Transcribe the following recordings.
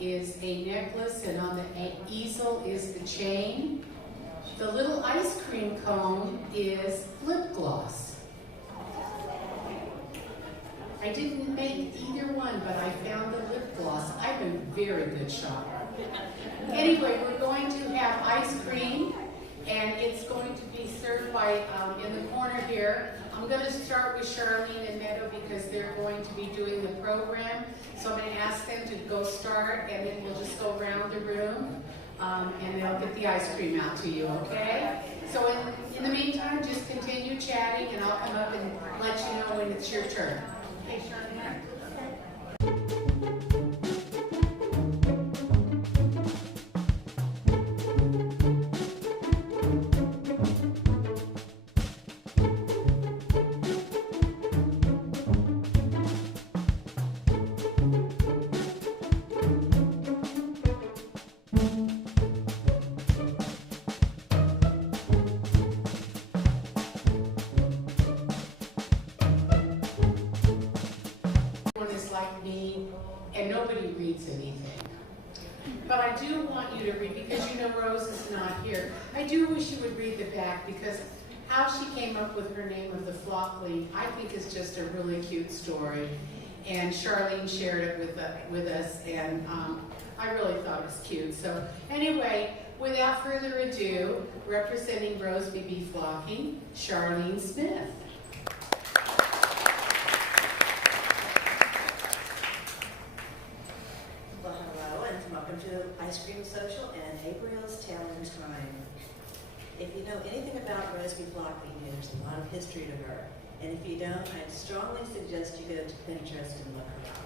is a necklace, and on the easel is the chain. The little ice cream cone is lip gloss. I didn't make either one, but I found the lip gloss. I'm a very good shopper. Anyway, we're going to have ice cream, and it's going to be served by, in the corner here. I'm going to start with Charlene and Meadow because they're going to be doing the program. So I'm going to ask them to go start, and then we'll just go around the room, and they'll get the ice cream out to you, okay? So in the meantime, just continue chatting, and I'll come up and let you know when it's your turn. Okay, Charlene? Like me, and nobody reads anything. But I do want you to read, because you know Rose is not here. I do wish you would read the back, because how she came up with her name of the Flockling, I think is just a really cute story. And Charlene shared it with us, and I really thought it was cute. So anyway, without further ado, representing Rose BBflockling, Charlene Smith. To Ice Cream Social and April's Talent Time. If you know anything about Rose BBflockling, there's a lot of history to her. And if you don't, I'd strongly suggest you go to Pinterest and look her up.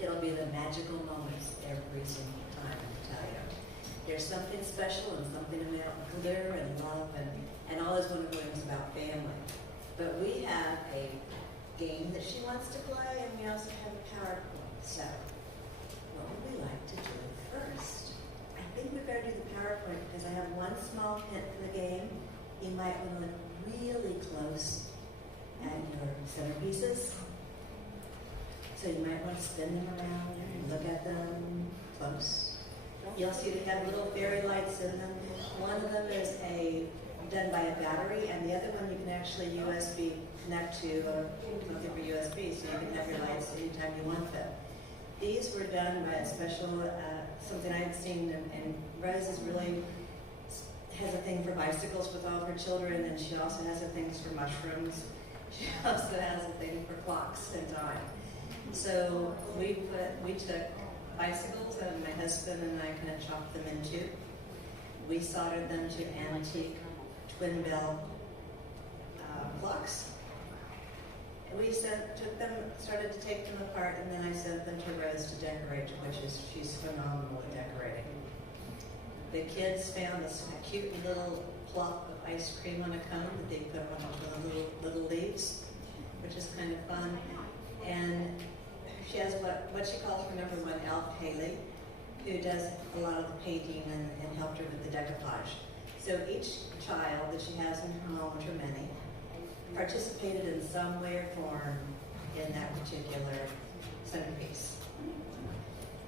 It'll be the magical moments every single time, I tell you. There's something special and something about glitter and love and all those wonderful things about family. But we have a game that she wants to play, and we also have a PowerPoint. So what would we like to do first? I think we better do the PowerPoint because I have one small hint for the game. You might want to look really close at your centerpieces. So you might want to spin them around and look at them close. You'll see they have little fairy lights in them. One of them is done by a battery, and the other one you can actually USB connect to something for USB, so you can have your lights anytime you want them. These were done by a special, something I had seen, and Rose has a thing for bicycles with all of her children, and she also has a thing for mushrooms. She also has a thing for clocks and time. So we took bicycles, and my husband and I kind of chopped them in two. We soldered them to antique twin bell clocks. We started to take them apart, and then I sent them to Rose to decorate, she's phenomenal at decorating. The kids found a cute little plop of ice cream on a cone that they put on top of the little leaves, which is kind of fun. And she has what she calls her number one elf, Haley, who does a lot of the painting and helped her with the decoupage. So each child that she has in her home, which are many, participated in some way or form in that particular centerpiece.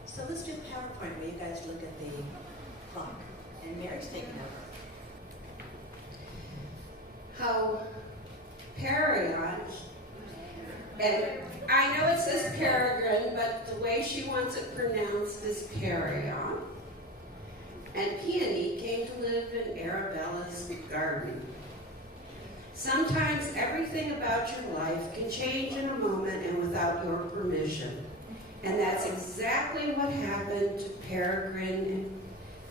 So let's do PowerPoint where you guys look at the clock. And Mary's taking over. How Peregrine, and I know it says Peregrine, but the way she wants it pronounced is Peregrine. And Peony came to live in Arabella's garden. Sometimes everything about your life can change in a moment and without your permission. And that's exactly what happened to Peregrine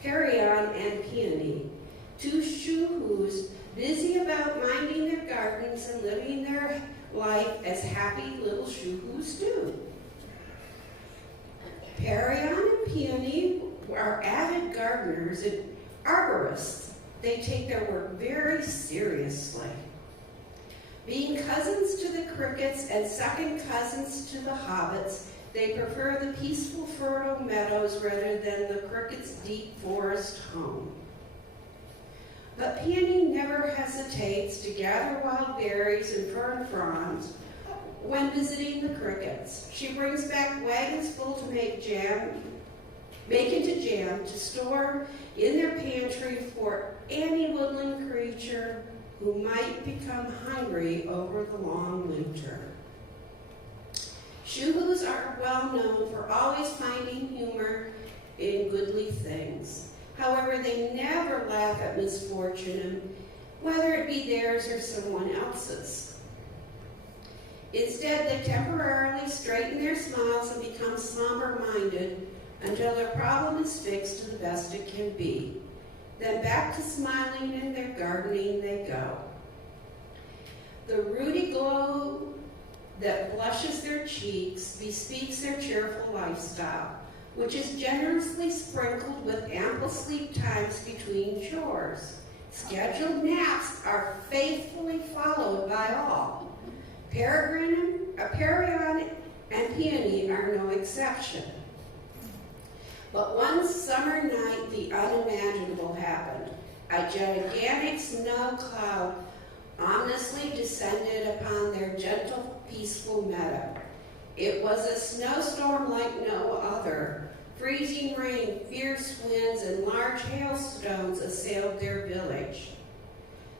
and Peony, two shoo-hoos busy about minding their gardens and living their life as happy little shoo-hoos do. Peregrine and Peony are avid gardeners and arborists. They take their work very seriously. Being cousins to the crickets and second cousins to the hobbits, they prefer the peaceful fertile meadows rather than the cricket's deep forest home. But Peony never hesitates to gather wild berries and fern fronds when visiting the crickets. She brings back wagons full to make jam make into jam to store in their pantry for any woodland creature who might become hungry over the long winter. Shoo-hoos are well known for always finding humor in goodly things. However, they never laugh at misfortune, whether it be theirs or someone else's. Instead, they temporarily straighten their smiles and become somber-minded until their problem is fixed to the best it can be. Then back to smiling and their gardening they go. The ruddy glow that blushes their cheeks bespeaks their cheerful lifestyle, which is generously sprinkled with ample sleep times between chores. Scheduled naps are faithfully followed by all. Peregrine, and Peony are no exception. But one summer night, the unimaginable happened. A gigantic snow cloud ominously descended upon their gentle, peaceful meadow. It was a snowstorm like no other. Freezing rain, fierce winds, and large hailstones assailed their village.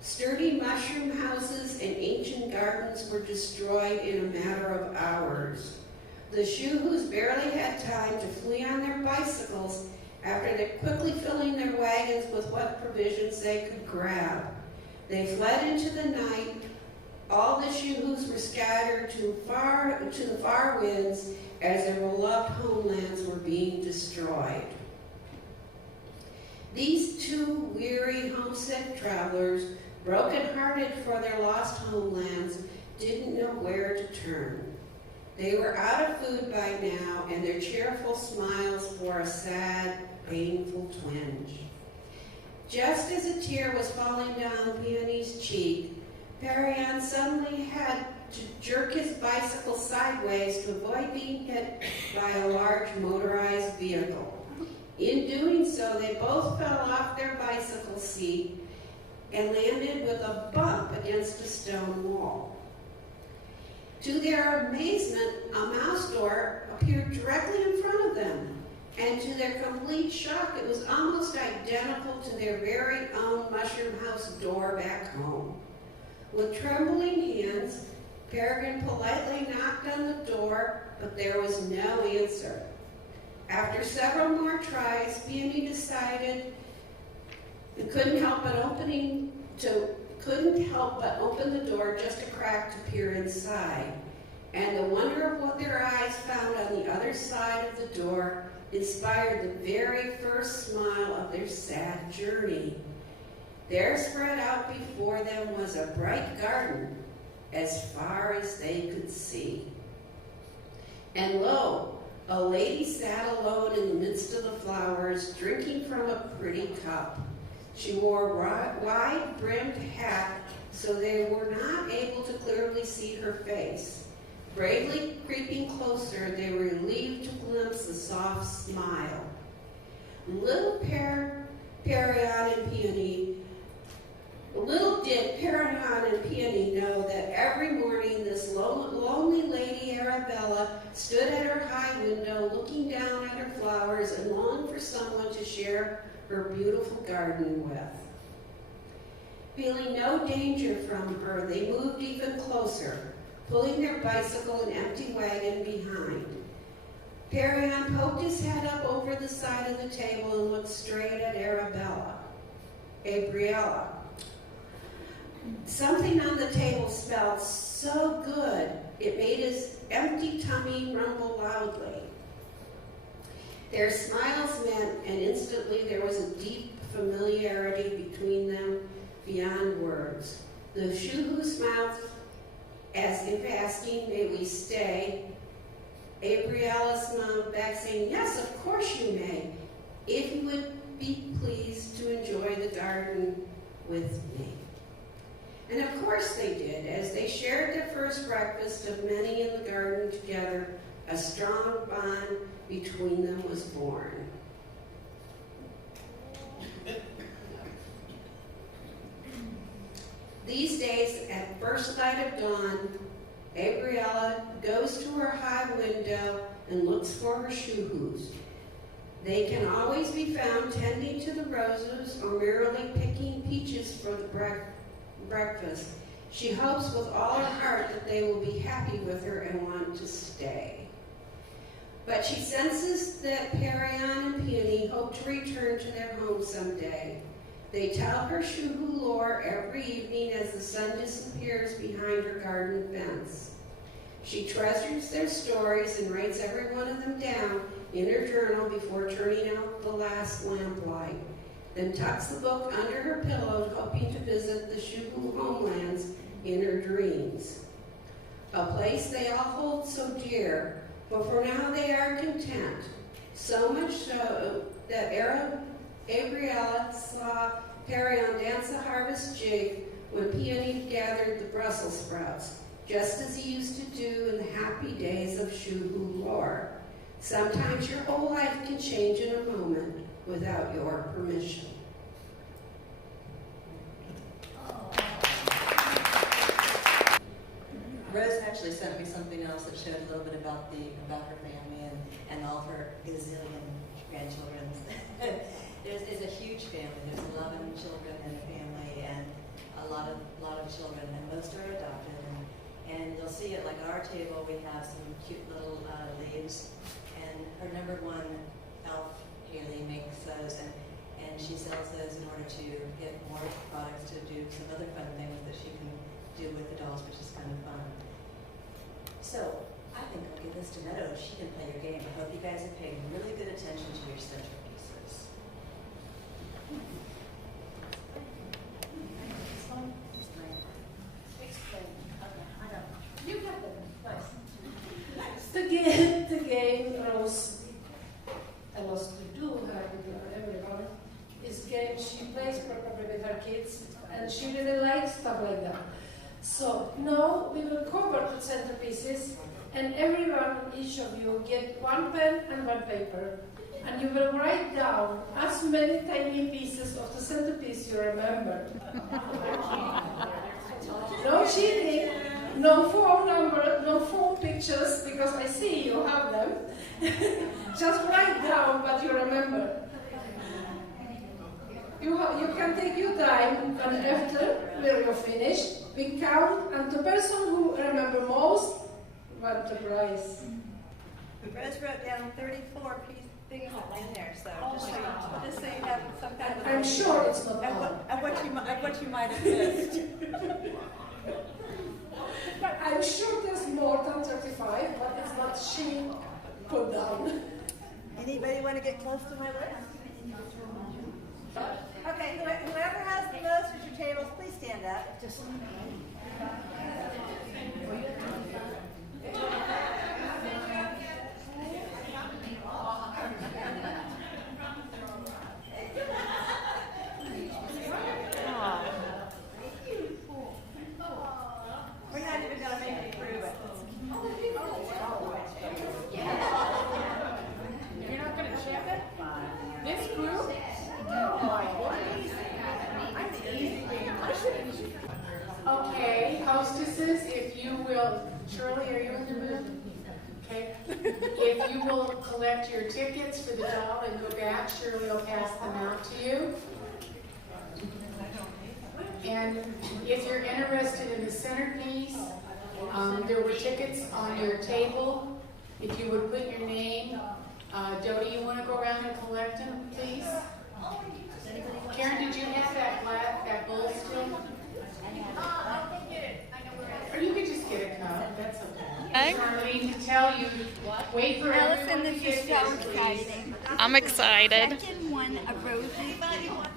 Sturdy mushroom houses and ancient gardens were destroyed in a matter of hours. The Shoo-hoos barely had time to flee on their bicycles after quickly filling their wagons with what provisions they could grab. They fled into the night. All the Shoo-hoos were scattered to the far winds as their beloved homelands were being destroyed. These two weary, homesick travelers, broken-hearted for their lost homelands, didn't know where to turn. They were out of food by now, and their cheerful smiles bore a sad, painful twinge. Just as a tear was falling down Peony's cheek, Perion suddenly had to jerk his bicycle sideways to avoid being hit by a large motorized vehicle. In doing so, they both fell off their bicycle seat and landed with a bump against a stone wall. To their amazement, a mouse door appeared directly in front of them, and to their complete shock, it was almost identical to their very own mushroom house door back home. With trembling hands, Peregrine politely knocked on the door, but there was no answer. After several more tries, Peony decided it couldn't help but open the door just a crack to peer inside. And the wonder of what their eyes found on the other side of the door inspired the very first smile of their sad journey. There spread out before them was a bright garden as far as they could see. And lo, a lady sat alone in the midst of the flowers, drinking from a pretty cup. She wore a wide-brimmed hat, so they were not able to clearly see her face. Bravely creeping closer, they were relieved to glimpse a soft smile. Little did Perion and Peony know that every morning this lonely lady Arabella stood at her high window looking down at her flowers and longed for someone to share her beautiful garden with. Feeling no danger from her, they moved even closer, pulling their bicycle and empty wagon behind. Perion poked his head up over the side of the table and looked straight at Abriella. Something on the table smelled so good, it made his empty tummy rumble loudly. Their smiles met, and instantly there was a deep familiarity between them beyond words. The Shoo-hoo smiled as if asking, "May we stay?" Abriella smiled back, saying, "Yes, of course you may, if you would be pleased to enjoy the garden with me." And of course they did. As they shared their first breakfast of many in the garden together, a strong bond between them was born. These days, at first light of dawn, Abriella goes to her high window and looks for her Shoo-hoos. They can always be found tending to the roses or merely picking peaches for the breakfast. She hopes with all her heart that they will be happy with her and want to stay. But she senses that Perion and Peony hope to return to their home someday. They tell her Shuhu lore every evening as the sun disappears behind her garden fence. She treasures their stories and writes every one of them down in her journal before turning out the last lamplight, then tucks the book under her pillow, hoping to visit the Shuhu homelands in her dreams. A place they all hold so dear, but for now they are content, so much so that Gabriella saw Perion dance a harvest jig when Peony gathered the Brussels sprouts, just as he used to do in the happy days of Shuhu lore. Sometimes your whole life can change in a moment without your permission. Rose actually sent me something else that showed a little bit about her family and all of her gazillion grandchildren. It's a huge family. There's 11 children in the family and a lot of children, and most are adopted. And you'll see at like our table we have some cute little leaves. And her number one elf, Haley, makes those, and she sells those in order to get more products to do some other fun things that she can do with the dolls, which is kind of fun. So I think I'll give this to Meadow. She can play your game. I hope you guys have paid really good attention to your centerpieces. You got them. Nice. The game Rose loves to do, everyone, is game she plays probably with her kids, and she really likes stuff like that. So now we will cover the centerpieces, and everyone, each of you, get one pen and one paper, and you will write down as many tiny pieces of the centerpiece you remember. No cheating, no phone number, no phone pictures, because I see you have them. Just write down what you remember. You can take your time, and after when you're finished, we count, and the person who remember most won the prize. Rose wrote down 34 things in there, so just so you have some kind of. I'm sure it's not of what you might have missed. I'm sure there's more than 35, but it's what she put down. Anybody want to get close to my list? Okay, whoever has the most at your tables, please stand up. Just. We're not even going to make you prove it. You're not going to check it? This group? Okay, hostesses, if you will, Shirley, are you in the room? Okay. If you will collect your tickets for the doll and go back, Shirley will pass them out to you. And if you're interested in the centerpiece, there were tickets on your table. If you would put your name. Dodie, you want to go around and collect them, please? Karen, did you have that bowl still? Or you could just get a cup, that's okay. Charlene, to tell you, wait for everyone to get this, please. I'm excited. Second one of Rose's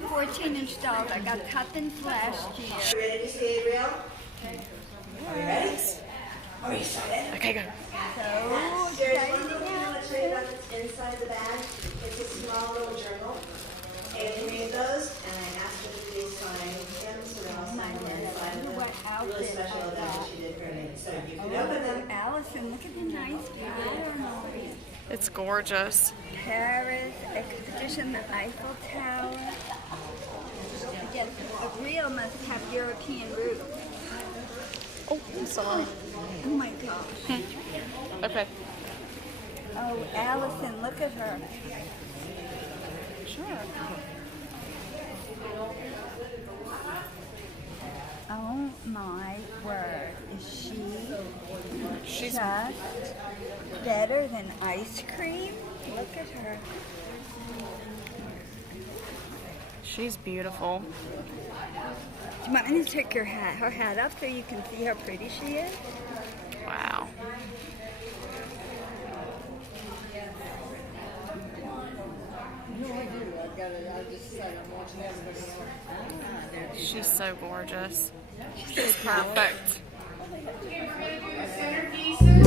14-inch dolls. I got tuppence last year. Ready to see Gabriel? Are you ready? Are you excited? Okay, go. So There's excited one little thing I now. want to show you about that's inside the bag. It's a small little journal. And we made those, and I asked her to please sign them, so they all signed them inside of them. Really special of that she did for me. So you can open them. Allison, look at the nice pattern. It's gorgeous. Paris, Expedition, the Eiffel Tower. Yes, a real must have European roots. Oh, I'm sorry. Oh my gosh. Okay. Oh, Allison, look at her. Sure. Oh my word, is She's just better than ice cream? Look at her. she's beautiful. Do you want me to take her hat up so you can see how pretty she is? Wow. She's so gorgeous. She's perfect. Okay, we're gonna do the centerpieces.